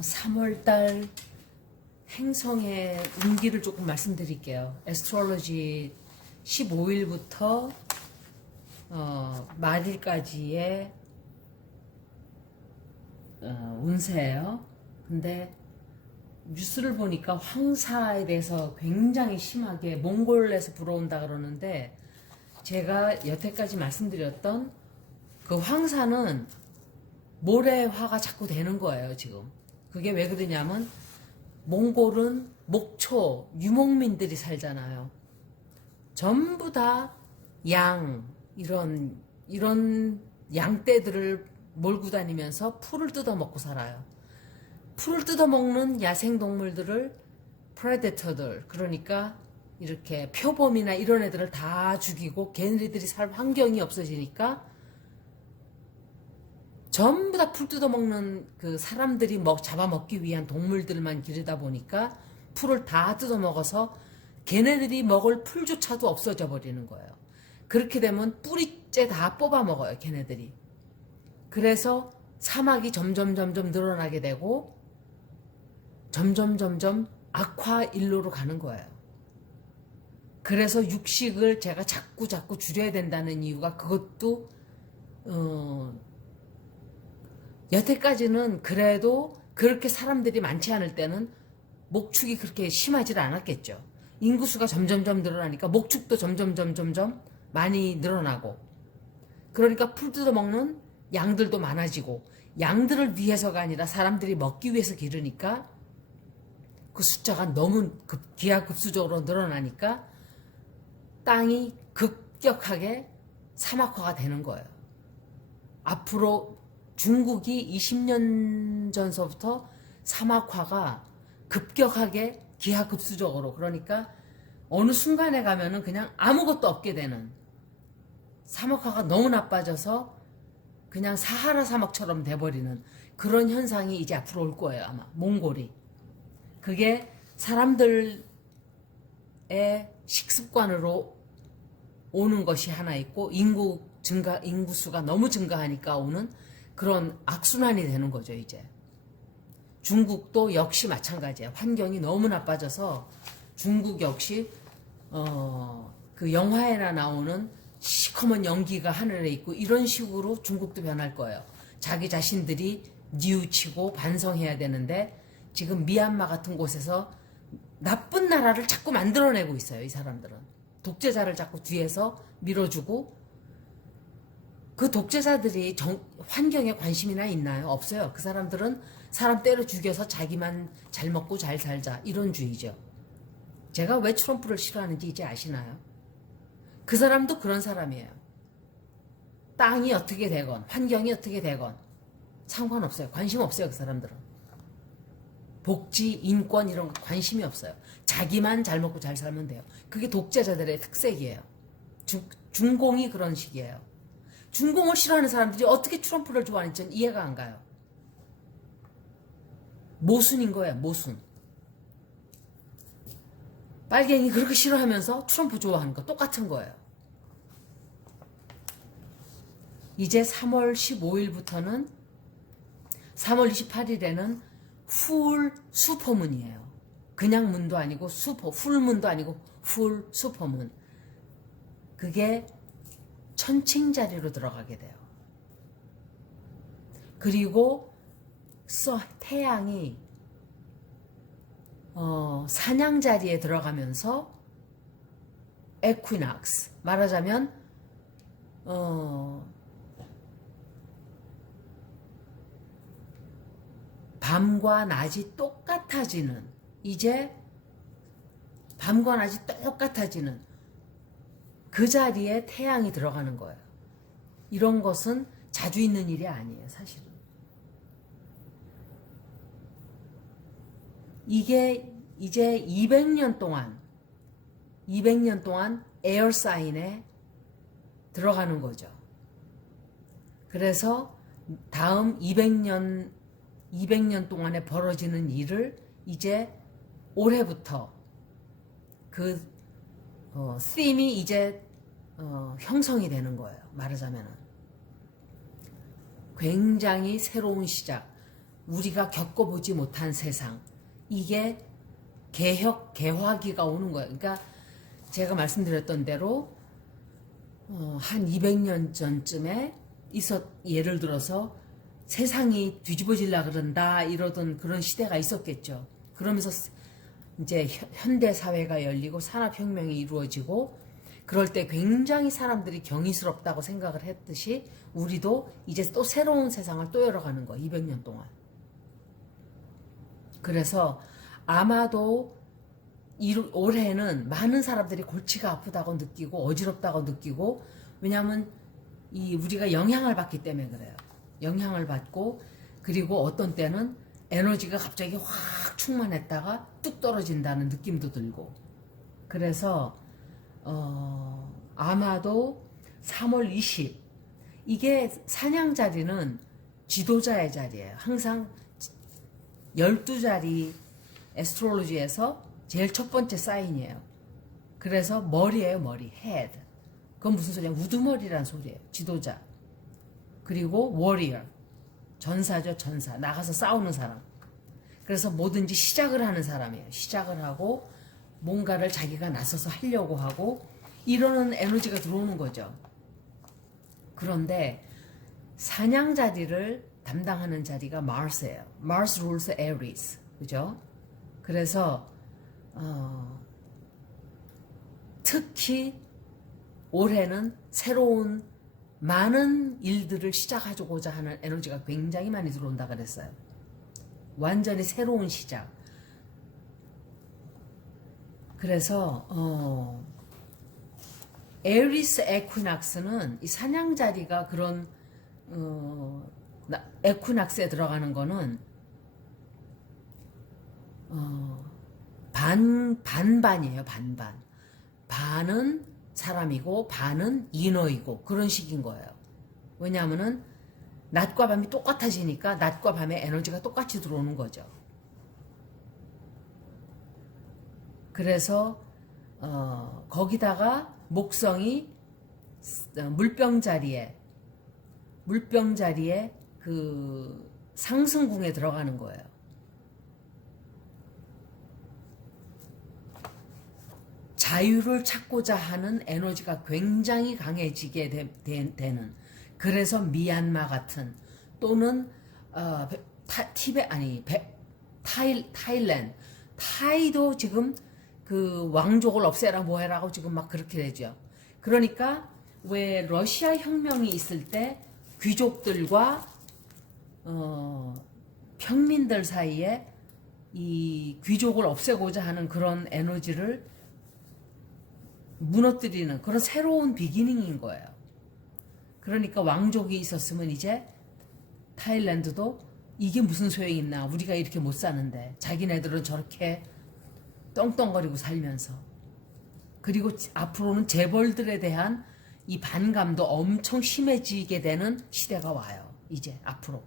3월달 행성의 운기를 조금 말씀드릴게요. 에스트롤로지 15일부터 말일까지의 운세예요. 근데 뉴스를 보니까 황사에 대해서 굉장히 심하게 몽골에서 불어온다 그러는데, 제가 여태까지 말씀드렸던 그 황사는 모래화가 자꾸 되는 거예요, 지금. 그게 왜 그러냐면 몽골은 목초 유목민들이 살잖아요. 전부 다 이런 양떼들을 몰고 다니면서 풀을 뜯어먹고 살아요. 풀을 뜯어먹는 야생동물들을 프레데터들, 그러니까 이렇게 표범이나 이런 애들을 다 죽이고 걔네들이 살 환경이 없어지니까 전부 다 풀 뜯어먹는 그 사람들이 잡아먹기 위한 동물들만 기르다 보니까 풀을 다 뜯어먹어서 걔네들이 먹을 풀조차도 없어져 버리는 거예요. 그렇게 되면 뿌리째 다 뽑아먹어요, 걔네들이. 그래서 사막이 점점 늘어나게 되고 점점 악화 일로로 가는 거예요. 그래서 육식을 제가 자꾸 줄여야 된다는 이유가 그것도 여태까지는 그래도 그렇게 사람들이 많지 않을 때는 목축이 그렇게 심하지 않았겠죠. 인구수가 점점 늘어나니까 목축도 점점 많이 늘어나고, 그러니까 풀 뜯어먹는 양들도 많아지고, 양들을 위해서가 아니라 사람들이 먹기 위해서 기르니까 그 숫자가 너무 기하급수적으로 늘어나니까 땅이 급격하게 사막화가 되는 거예요. 앞으로 중국이 20년 전서부터 사막화가 급격하게 기하급수적으로, 그러니까 어느 순간에 가면은 그냥 아무것도 없게 되는, 사막화가 너무 나빠져서 그냥 사하라 사막처럼 돼버리는 그런 현상이 이제 앞으로 올 거예요, 아마 몽골이. 그게 사람들의 식습관으로 오는 것이 하나 있고, 인구수가 너무 증가하니까 오는 그런 악순환이 되는 거죠, 이제. 중국도 역시 마찬가지예요. 환경이 너무 나빠져서 중국 역시 그 영화에나 나오는 시커먼 연기가 하늘에 있고 이런 식으로 중국도 변할 거예요. 자기 자신들이 뉘우치고 반성해야 되는데 지금 미얀마 같은 곳에서 나쁜 나라를 자꾸 만들어내고 있어요, 이 사람들은. 독재자를 자꾸 뒤에서 밀어주고, 그 독재자들이 환경에 관심이나 있나요? 없어요. 그 사람들은 사람 때려 죽여서 자기만 잘 먹고 잘 살자, 이런 주의죠. 제가 왜 트럼프를 싫어하는지 이제 아시나요? 그 사람도 그런 사람이에요. 땅이 어떻게 되건 환경이 어떻게 되건 상관없어요. 관심 없어요, 그 사람들은. 복지, 인권 이런 거 관심이 없어요. 자기만 잘 먹고 잘 살면 돼요. 그게 독재자들의 특색이에요. 중공이 그런 식이에요. 중공을 싫어하는 사람들이 어떻게 트럼프를 좋아하는지 는 이해가 안 가요. 모순인 거예요, 모순. 빨갱이 그렇게 싫어하면서 트럼프 좋아하는 거 똑같은 거예요. 이제 3월 15일부터는 3월 28일에는 풀 슈퍼문이에요. 그냥 문도 아니고 풀문도 아니고 풀 슈퍼문. 그게 천칭자리로 들어가게 돼요. 그리고 태양이 사냥자리에 들어가면서 에퀴낙스, 말하자면 밤과 낮이 똑같아지는, 이제 밤과 낮이 똑같아지는 그 자리에 태양이 들어가는 거예요. 이런 것은 자주 있는 일이 아니에요, 사실은. 이게 이제 200년 동안 에어사인에 들어가는 거죠. 그래서 다음 200년 동안에 벌어지는 일을 이제 올해부터 그 them이 이제 형성이 되는 거예요. 말하자면은 굉장히 새로운 시작. 우리가 겪어보지 못한 세상, 이게 개화기가 오는 거예요. 그러니까 제가 말씀드렸던 대로 한 200년 전쯤에 예를 들어서 세상이 뒤집어질라 그런다 이러던 그런 시대가 있었겠죠. 그러면서 이제 현대 사회가 열리고 산업혁명이 이루어지고 그럴 때 굉장히 사람들이 경이스럽다고 생각을 했듯이 우리도 이제 또 새로운 세상을 또 열어가는 거예요. 200년 동안. 그래서 아마도 올해는 많은 사람들이 골치가 아프다고 느끼고 어지럽다고 느끼고, 왜냐하면 우리가 영향을 받기 때문에 그래요. 영향을 받고, 그리고 어떤 때는 에너지가 갑자기 확 충만했다가 뚝 떨어진다는 느낌도 들고, 그래서 아마도 3월 20 이게 사냥 자리는 지도자의 자리예요. 항상 12자리 에스트롤로지에서 제일 첫 번째 사인이에요. 그래서 머리예요, 머리. head. 그건 무슨 소리야? 우두머리란 소리예요. 지도자. 그리고 warrior. 전사죠, 전사. 나가서 싸우는 사람. 그래서 뭐든지 시작을 하는 사람이에요. 시작을 하고 뭔가를 자기가 나서서 하려고 하고 이러는 에너지가 들어오는 거죠. 그런데 사냥 자리를 담당하는 자리가 Mars예요. Mars rules Aries. 그죠? 그래서 특히 올해는 새로운 많은 일들을 시작하고자 하는 에너지가 굉장히 많이 들어온다 그랬어요. 완전히 새로운 시작. 그래서 에리스 에퀴낙스는 이 사냥 자리가 그런 에퀴낙스에 들어가는 거는 반반이에요. 반반. 반은 사람이고 반은 인어이고 그런 식인 거예요. 왜냐하면은 낮과 밤이 똑같아지니까 낮과 밤의 에너지가 똑같이 들어오는 거죠. 그래서 거기다가 목성이 물병 자리에 그 상승궁에 들어가는 거예요. 자유를 찾고자 하는 에너지가 굉장히 강해지게 되는, 그래서 미얀마 같은 또는 타일랜드, 타이도 지금 그 왕족을 없애라 뭐해라고 지금 막 그렇게 되죠. 그러니까 왜 러시아 혁명이 있을 때 귀족들과 평민들 사이에 이 귀족을 없애고자 하는 그런 에너지를 무너뜨리는 그런 새로운 비기닝인 거예요. 그러니까 왕족이 있었으면 이제 타일랜드도 이게 무슨 소용이 있나, 우리가 이렇게 못 사는데 자기네들은 저렇게 떵떵거리고 살면서, 그리고 앞으로는 재벌들에 대한 이 반감도 엄청 심해지게 되는 시대가 와요. 이제 앞으로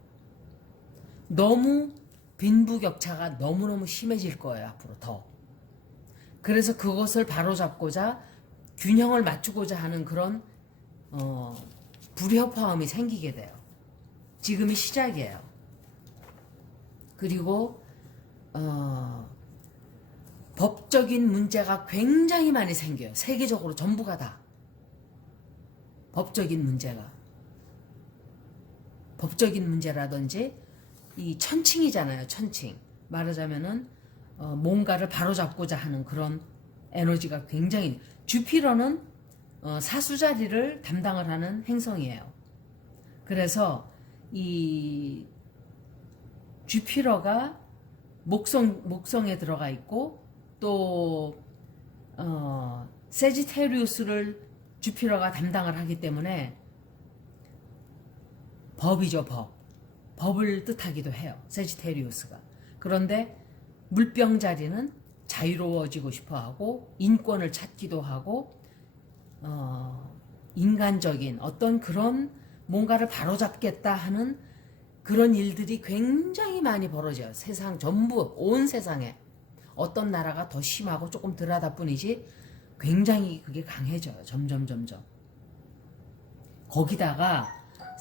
너무 빈부격차가 너무너무 심해질 거예요. 앞으로 더. 그래서 그것을 바로잡고자 균형을 맞추고자 하는 그런 불협화음이 생기게 돼요. 지금이 시작이에요. 그리고 법적인 문제가 굉장히 많이 생겨요. 세계적으로 전부가 다. 법적인 문제라든지 이 천칭이잖아요. 천칭. 말하자면은 뭔가를 바로잡고자 하는 그런 에너지가 굉장히, 주피터는 사수자리를 담당을 하는 행성이에요. 그래서 이 주피터가 목성에 들어가 있고 또 세지테리우스를 주피터가 담당을 하기 때문에 법이죠. 법을 뜻하기도 해요. 세지테리우스가. 그런데 물병 자리는 자유로워지고 싶어하고 인권을 찾기도 하고 인간적인 어떤 그런 뭔가를 바로잡겠다 하는 그런 일들이 굉장히 많이 벌어져요. 세상 전부, 온 세상에. 어떤 나라가 더 심하고 조금 덜하다 뿐이지 굉장히 그게 강해져요. 점점. 거기다가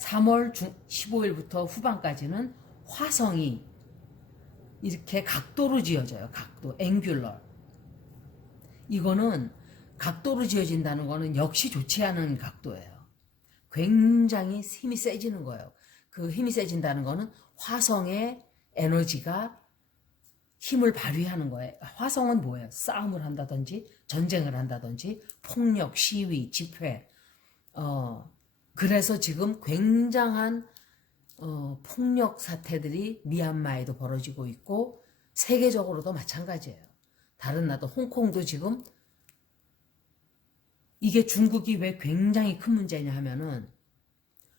3월 15일부터 후반까지는 화성이 이렇게 각도로 지어져요. 각도, 앵귤러. 이거는 각도로 지어진다는 거는 역시 좋지 않은 각도예요. 굉장히 힘이 세지는 거예요. 그 힘이 세진다는 거는 화성의 에너지가 힘을 발휘하는 거예요. 화성은 뭐예요? 싸움을 한다든지 전쟁을 한다든지 폭력, 시위, 집회. 그래서 지금 굉장한 폭력 사태들이 미얀마에도 벌어지고 있고 세계적으로도 마찬가지예요. 다른 나라, 홍콩도 지금 이게 중국이 왜 굉장히 큰 문제냐 하면은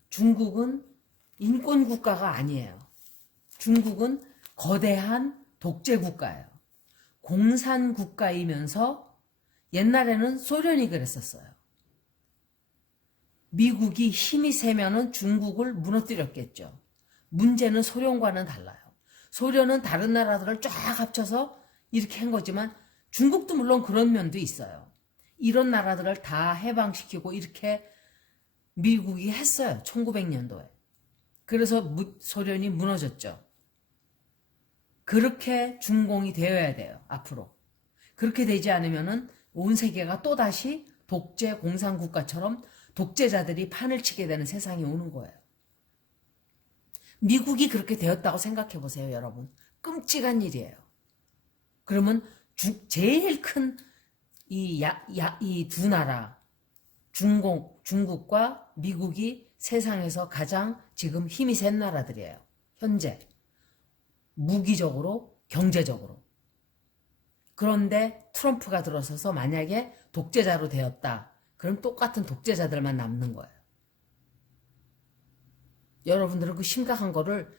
중국은 인권 국가가 아니에요. 중국은 거대한 독재 국가예요. 공산 국가이면서 옛날에는 소련이 그랬었어요. 미국이 힘이 세면은 중국을 무너뜨렸겠죠. 문제는 소련과는 달라요. 소련은 다른 나라들을 쫙 합쳐서 이렇게 한 거지만 중국도 물론 그런 면도 있어요. 이런 나라들을 다 해방시키고 이렇게 미국이 했어요. 1900년도에. 그래서 소련이 무너졌죠. 그렇게 중공이 되어야 돼요. 앞으로. 그렇게 되지 않으면은 온 세계가 또다시 독재 공산국가처럼 독재자들이 판을 치게 되는 세상이 오는 거예요. 미국이 그렇게 되었다고 생각해 보세요, 여러분. 끔찍한 일이에요. 그러면 제일 큰 이 두 나라, 중국과 미국이 세상에서 가장 지금 힘이 센 나라들이에요. 현재. 무기적으로, 경제적으로. 그런데 트럼프가 들어서서 만약에 독재자로 되었다. 그럼 똑같은 독재자들만 남는 거예요. 여러분들은 그 심각한 거를,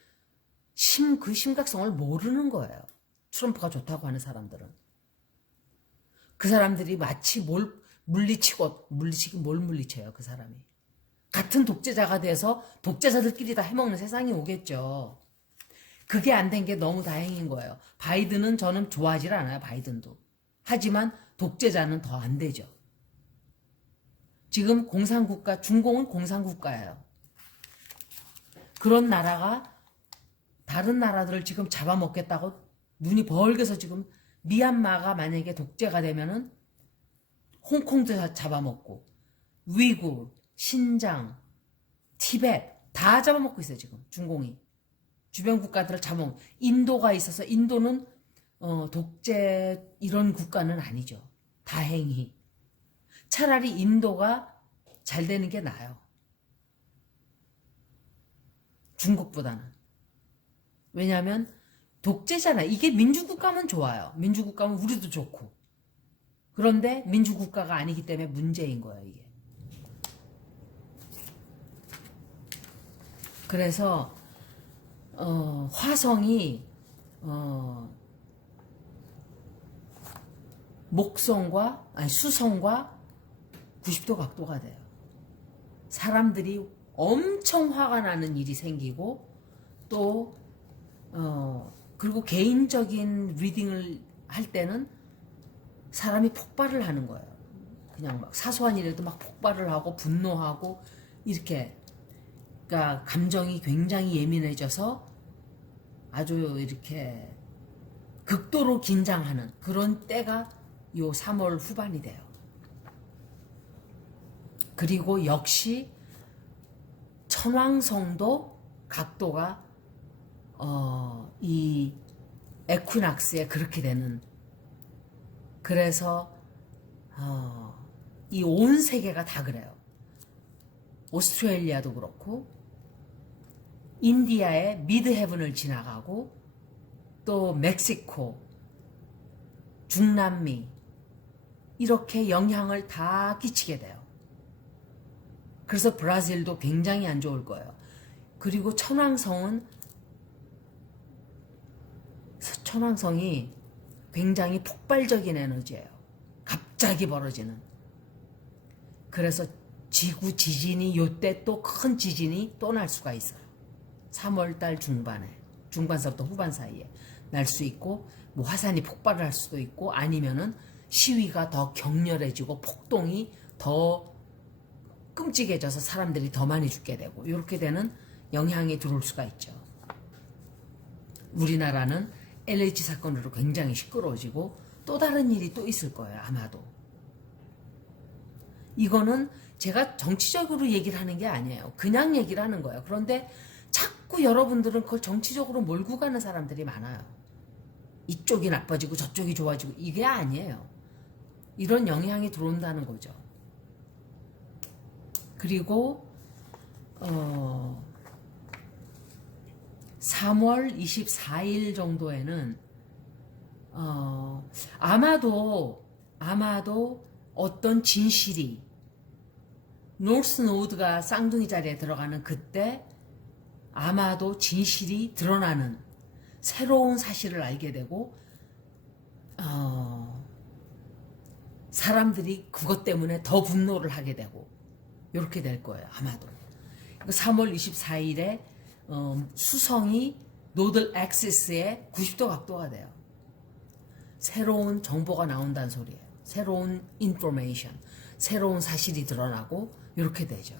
그 심각성을 모르는 거예요. 트럼프가 좋다고 하는 사람들은. 그 사람들이 마치 뭘 물리치긴 뭘 물리쳐요, 그 사람이. 같은 독재자가 돼서 독재자들끼리 다 해먹는 세상이 오겠죠. 그게 안 된 게 너무 다행인 거예요. 바이든은 저는 좋아하질 않아요, 바이든도. 하지만 독재자는 더 안 되죠. 지금 공산국가, 중공은 공산국가예요. 그런 나라가 다른 나라들을 지금 잡아먹겠다고 눈이 벌게서 지금 미얀마가 만약에 독재가 되면은 홍콩도 잡아먹고 위구, 신장, 티벳 다 잡아먹고 있어요. 지금 중공이. 주변 국가들을 잡아먹고 인도가 있어서 인도는 독재 이런 국가는 아니죠. 다행히. 차라리 인도가 잘 되는 게 나아요. 중국보다는. 왜냐하면 독재잖아. 이게 민주국가면 좋아요. 민주국가면 우리도 좋고. 그런데 민주국가가 아니기 때문에 문제인 거예요, 이게. 그래서 화성이 수성과 90도 각도가 돼요. 사람들이 엄청 화가 나는 일이 생기고 또 그리고 개인적인 리딩을 할 때는 사람이 폭발을 하는 거예요. 그냥 막 사소한 일에도 막 폭발을 하고 분노하고 이렇게. 그러니까 감정이 굉장히 예민해져서 아주 이렇게 극도로 긴장하는 그런 때가 요 3월 후반이 돼요. 그리고 역시 천왕성도 각도가 이 에퀴낙스에 그렇게 되는. 그래서 이 온 세계가 다 그래요. 오스트레일리아도 그렇고 인디아의 미드헤븐을 지나가고 또 멕시코, 중남미 이렇게 영향을 다 끼치게 돼요. 그래서 브라질도 굉장히 안 좋을 거예요. 그리고 천왕성이 굉장히 폭발적인 에너지예요. 갑자기 벌어지는. 그래서 지구 지진이 요때 또 큰 지진이 또 날 수가 있어요. 3월달 중반서부터 후반 사이에 날 수 있고 뭐 화산이 폭발을 할 수도 있고 아니면은 시위가 더 격렬해지고 폭동이 더 끔찍해져서 사람들이 더 많이 죽게 되고 이렇게 되는 영향이 들어올 수가 있죠. 우리나라는 LH 사건으로 굉장히 시끄러워지고 또 다른 일이 또 있을 거예요. 아마도. 이거는 제가 정치적으로 얘기를 하는 게 아니에요. 그냥 얘기를 하는 거예요. 그런데 자꾸 여러분들은 그걸 정치적으로 몰고 가는 사람들이 많아요. 이쪽이 나빠지고 저쪽이 좋아지고 이게 아니에요. 이런 영향이 들어온다는 거죠. 그리고 3월 24일 정도에는 아마도 어떤 진실이 노스 노드가 쌍둥이 자리에 들어가는 그때 아마도 진실이 드러나는 새로운 사실을 알게 되고 사람들이 그것 때문에 더 분노를 하게 되고 이렇게 될 거예요. 아마도 3월 24일에 수성이 노들 엑시스에 90도 각도가 돼요. 새로운 정보가 나온다는 소리예요. 새로운 인포메이션, 새로운 사실이 드러나고 이렇게 되죠.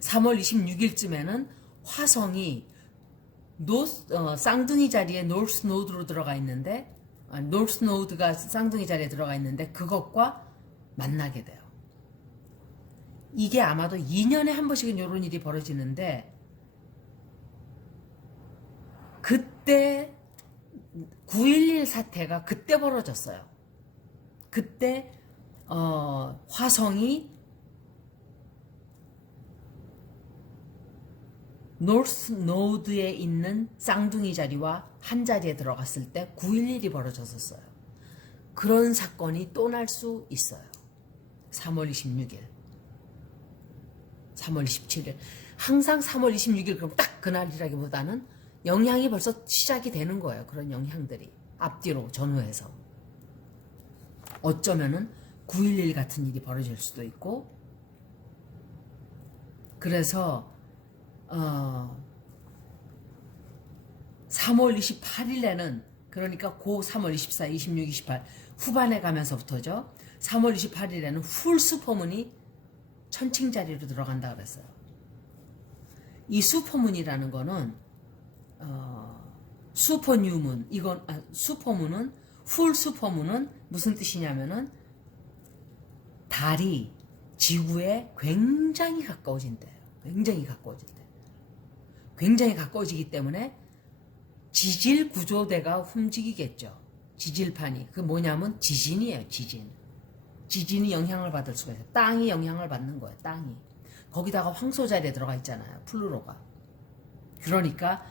3월 26일쯤에는 화성이 쌍둥이 자리에 노스 노드로 들어가 있는데 노스 노드가 쌍둥이 자리에 들어가 있는데 그것과 만나게 돼요. 이게 아마도 2년에 한 번씩은 이런 일이 벌어지는데 그때 9.11 사태가 그때 벌어졌어요. 그때 화성이 노스 노드에 있는 쌍둥이 자리와 한 자리에 들어갔을 때 9.11이 벌어졌었어요. 그런 사건이 또 날 수 있어요. 3월 26일, 3월 27일. 항상 3월 26일 그럼 딱 그날이라기보다는 영향이 벌써 시작이 되는 거예요. 그런 영향들이 앞뒤로 전후해서. 어쩌면은 9.11 같은 일이 벌어질 수도 있고 그래서 3월 28일에는 그러니까 고 3월 24, 26, 28 후반에 가면서부터죠. 3월 28일에는 풀 슈퍼문이 천칭자리로 들어간다 그랬어요. 이 슈퍼문이라는 거는 슈퍼뉴문 이건 슈퍼문은 풀 슈퍼문은 무슨 뜻이냐면은 달이 지구에 굉장히 가까워진대요. 굉장히 가까워진대. 굉장히 가까워지기 때문에 지질 구조대가 움직이겠죠. 지질판이. 그 뭐냐면 지진이에요. 지진이 영향을 받을 수가 있어요. 땅이 영향을 받는 거예요. 땅이. 거기다가 황소 자리에 들어가 있잖아요. 플루로가. 그러니까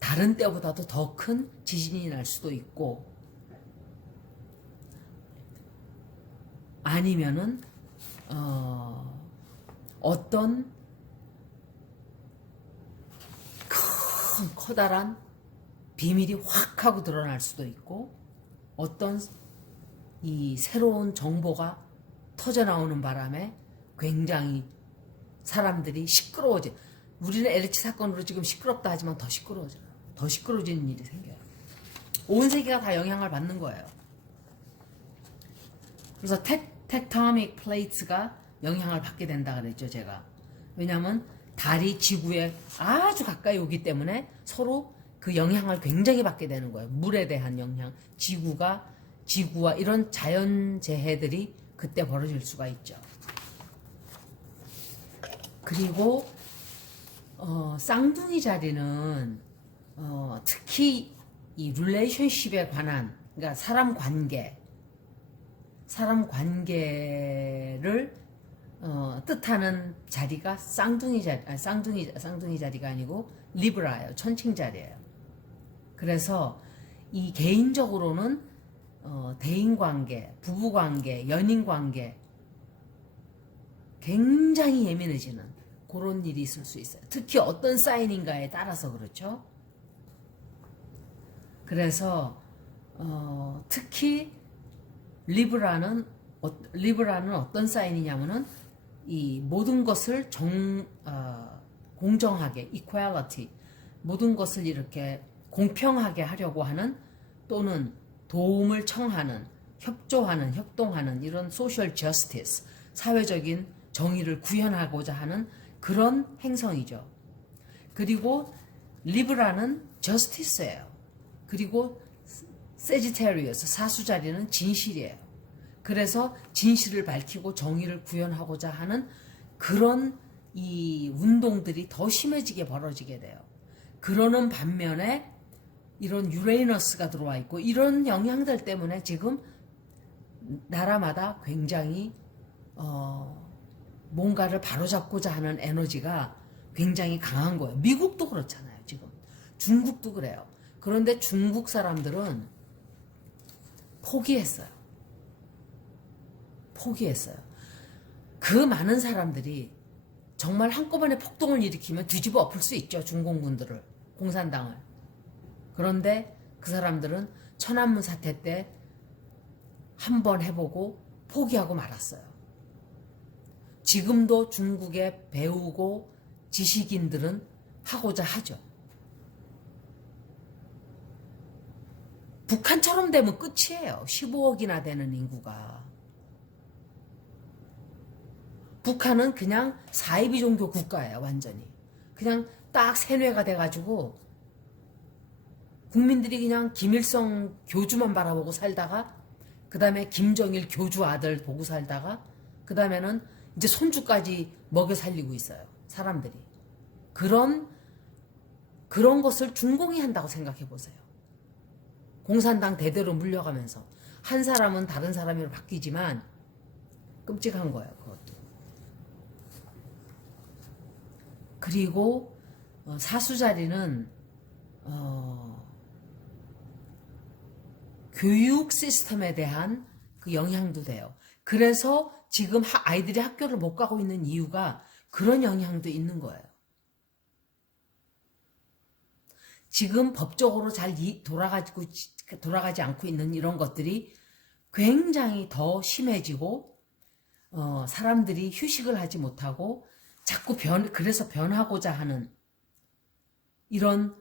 다른 때보다도 더 큰 지진이 날 수도 있고 아니면은 어떤 커다란 비밀이 확 하고 드러날 수도 있고 어떤 이 새로운 정보가 터져 나오는 바람에 굉장히 사람들이 시끄러워져. 우리는 LH 사건으로 지금 시끄럽다 하지만 더 시끄러워져요. 더 시끄러워지는 일이 생겨요. 온 세계가 다 영향을 받는 거예요. 그래서 텍토닉 플레이트가 영향을 받게 된다 그랬죠, 제가. 왜냐하면 달이 지구에 아주 가까이 오기 때문에 서로 그 영향을 굉장히 받게 되는 거예요. 물에 대한 영향, 지구와 이런 자연재해들이 그때 벌어질 수가 있죠. 그리고 쌍둥이 자리는 특히 이 릴레이션십에 관한 그러니까 사람 관계를 뜻하는 자리가 쌍둥이 자리가 아니고 리브라예요. 천칭 자리예요. 그래서 이 개인적으로는 대인 관계, 부부 관계, 연인 관계 굉장히 예민해지는 그런 일이 있을 수 있어요. 특히 어떤 사인인가에 따라서 그렇죠. 그래서 특히 리브라는 어떤 사인이냐면은 이 모든 것을 공정하게 equality 모든 것을 이렇게 공평하게 하려고 하는 또는 도움을 청하는 협동하는 이런 social justice 사회적인 정의를 구현하고자 하는 그런 행성이죠. 그리고 리브라는 justice예요. 그리고 세지테리어스 사수자리는 진실이에요. 그래서 진실을 밝히고 정의를 구현하고자 하는 그런 이 운동들이 더 심해지게 벌어지게 돼요. 그러는 반면에 이런 유레이너스가 들어와 있고 이런 영향들 때문에 지금 나라마다 굉장히 뭔가를 바로잡고자 하는 에너지가 굉장히 강한 거예요. 미국도 그렇잖아요, 지금. 중국도 그래요. 그런데 중국 사람들은 포기했어요. 그 많은 사람들이 정말 한꺼번에 폭동을 일으키면 뒤집어 엎을 수 있죠, 중공군들을, 공산당을. 그런데 그 사람들은 천안문 사태 때 한 번 해보고 포기하고 말았어요. 지금도 중국에 배우고 지식인들은 하고자 하죠. 북한처럼 되면 끝이에요. 15억이나 되는 인구가. 북한은 그냥 사이비 종교 국가예요, 완전히. 그냥 딱 세뇌가 돼가지고 국민들이 그냥 김일성 교주만 바라보고 살다가 그 다음에 김정일 교주 아들 보고 살다가 그 다음에는 이제 손주까지 먹여 살리고 있어요, 사람들이. 그런 것을 중공이 한다고 생각해 보세요. 공산당 대대로 물려가면서 한 사람은 다른 사람으로 바뀌지만 끔찍한 거예요, 그것도. 그리고 사수자리는 교육 시스템에 대한 그 영향도 돼요. 그래서 지금 아이들이 학교를 못 가고 있는 이유가 그런 영향도 있는 거예요. 지금 법적으로 잘 돌아가지 않고 있는 이런 것들이 굉장히 더 심해지고 사람들이 휴식을 하지 못하고 자꾸 그래서 변하고자 하는 이런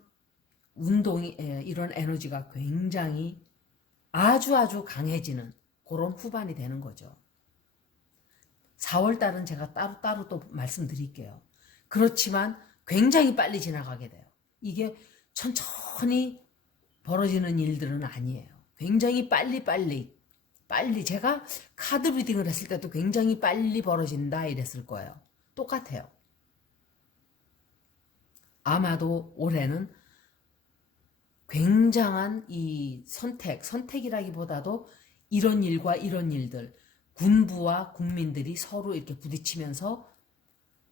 운동이, 이런 에너지가 굉장히 아주 강해지는 그런 후반이 되는 거죠. 4월달은 제가 따로 또 말씀드릴게요. 그렇지만 굉장히 빨리 지나가게 돼요. 이게 천천히 벌어지는 일들은 아니에요. 굉장히 빨리 제가 카드 리딩을 했을 때도 굉장히 빨리 벌어진다 이랬을 거예요. 똑같아요. 아마도 올해는 굉장한 이 선택이라기보다도 이런 일과 이런 일들, 군부와 국민들이 서로 이렇게 부딪히면서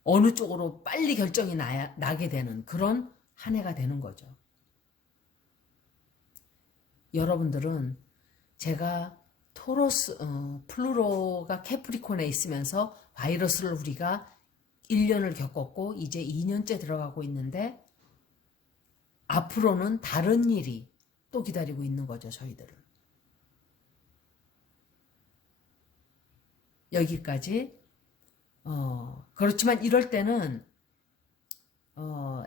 어느 쪽으로 빨리 결정이 나게 되는 그런 한 해가 되는 거죠. 여러분들은 제가 플루로가 캐프리콘에 있으면서 바이러스를 우리가 1년을 겪었고 이제 2년째 들어가고 있는데 앞으로는 다른 일이 또 기다리고 있는 거죠, 저희들을. 여기까지. 그렇지만 이럴 때는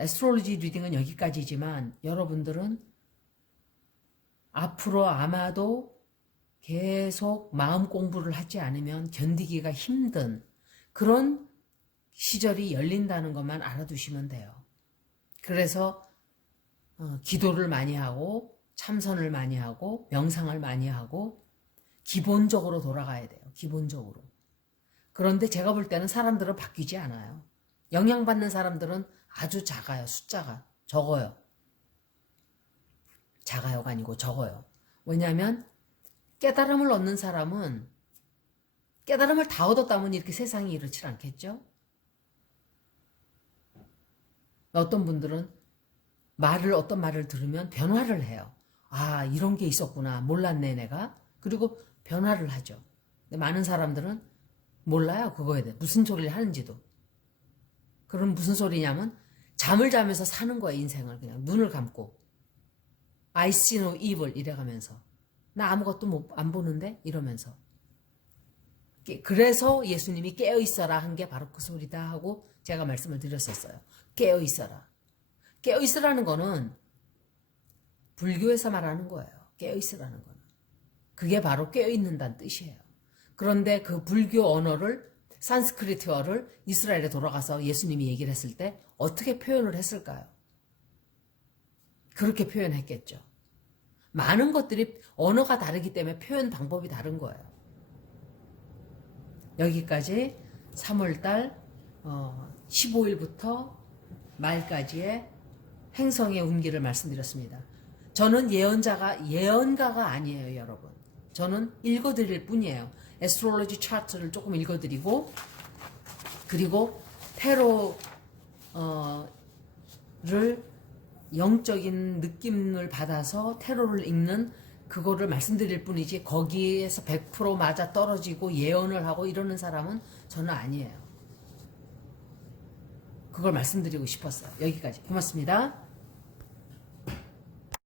애스트롤로지 리딩은 여기까지지만 여러분들은 앞으로 아마도 계속 마음 공부를 하지 않으면 견디기가 힘든 그런 시절이 열린다는 것만 알아두시면 돼요. 그래서 기도를 많이 하고 참선을 많이 하고 명상을 많이 하고 기본적으로 돌아가야 돼요. 기본적으로. 그런데 제가 볼 때는 사람들은 바뀌지 않아요. 영향받는 사람들은 아주 작아요. 숫자가 적어요. 작아요가 아니고 적어요. 왜냐하면 깨달음을 얻는 사람은 깨달음을 다 얻었다면 이렇게 세상이 이렇지 않겠죠? 어떤 분들은 어떤 말을 들으면 변화를 해요. 아, 이런 게 있었구나. 몰랐네, 내가. 그리고 변화를 하죠. 근데 많은 사람들은 몰라요, 그거에 대해. 무슨 소리를 하는지도. 그럼 무슨 소리냐면 잠을 자면서 사는 거예요, 인생을. 그냥 눈을 감고. I see no evil 이래가면서. 나 아무것도 안 보는데? 이러면서. 그래서 예수님이 깨어있어라 한 게 바로 그 소리다 하고 제가 말씀을 드렸었어요. 깨어있어라. 깨어있으라는 거는 불교에서 말하는 거예요. 깨어있으라는 거는. 그게 바로 깨어있는다는 뜻이에요. 그런데 그 불교 언어를 산스크리트어를 이스라엘에 돌아가서 예수님이 얘기를 했을 때 어떻게 표현을 했을까요? 그렇게 표현했겠죠. 많은 것들이 언어가 다르기 때문에 표현 방법이 다른 거예요. 여기까지 3월달 15일부터 말까지의 행성의 운기를 말씀드렸습니다. 저는 예언가가 아니에요, 여러분. 저는 읽어드릴 뿐이에요. 애스트롤로지 차트를 조금 읽어드리고, 그리고 테로를 영적인 느낌을 받아서 테로를 읽는 그거를 말씀드릴 뿐이지, 거기에서 100% 맞아 떨어지고 예언을 하고 이러는 사람은 저는 아니에요. 그걸 말씀드리고 싶었어요. 여기까지. 고맙습니다.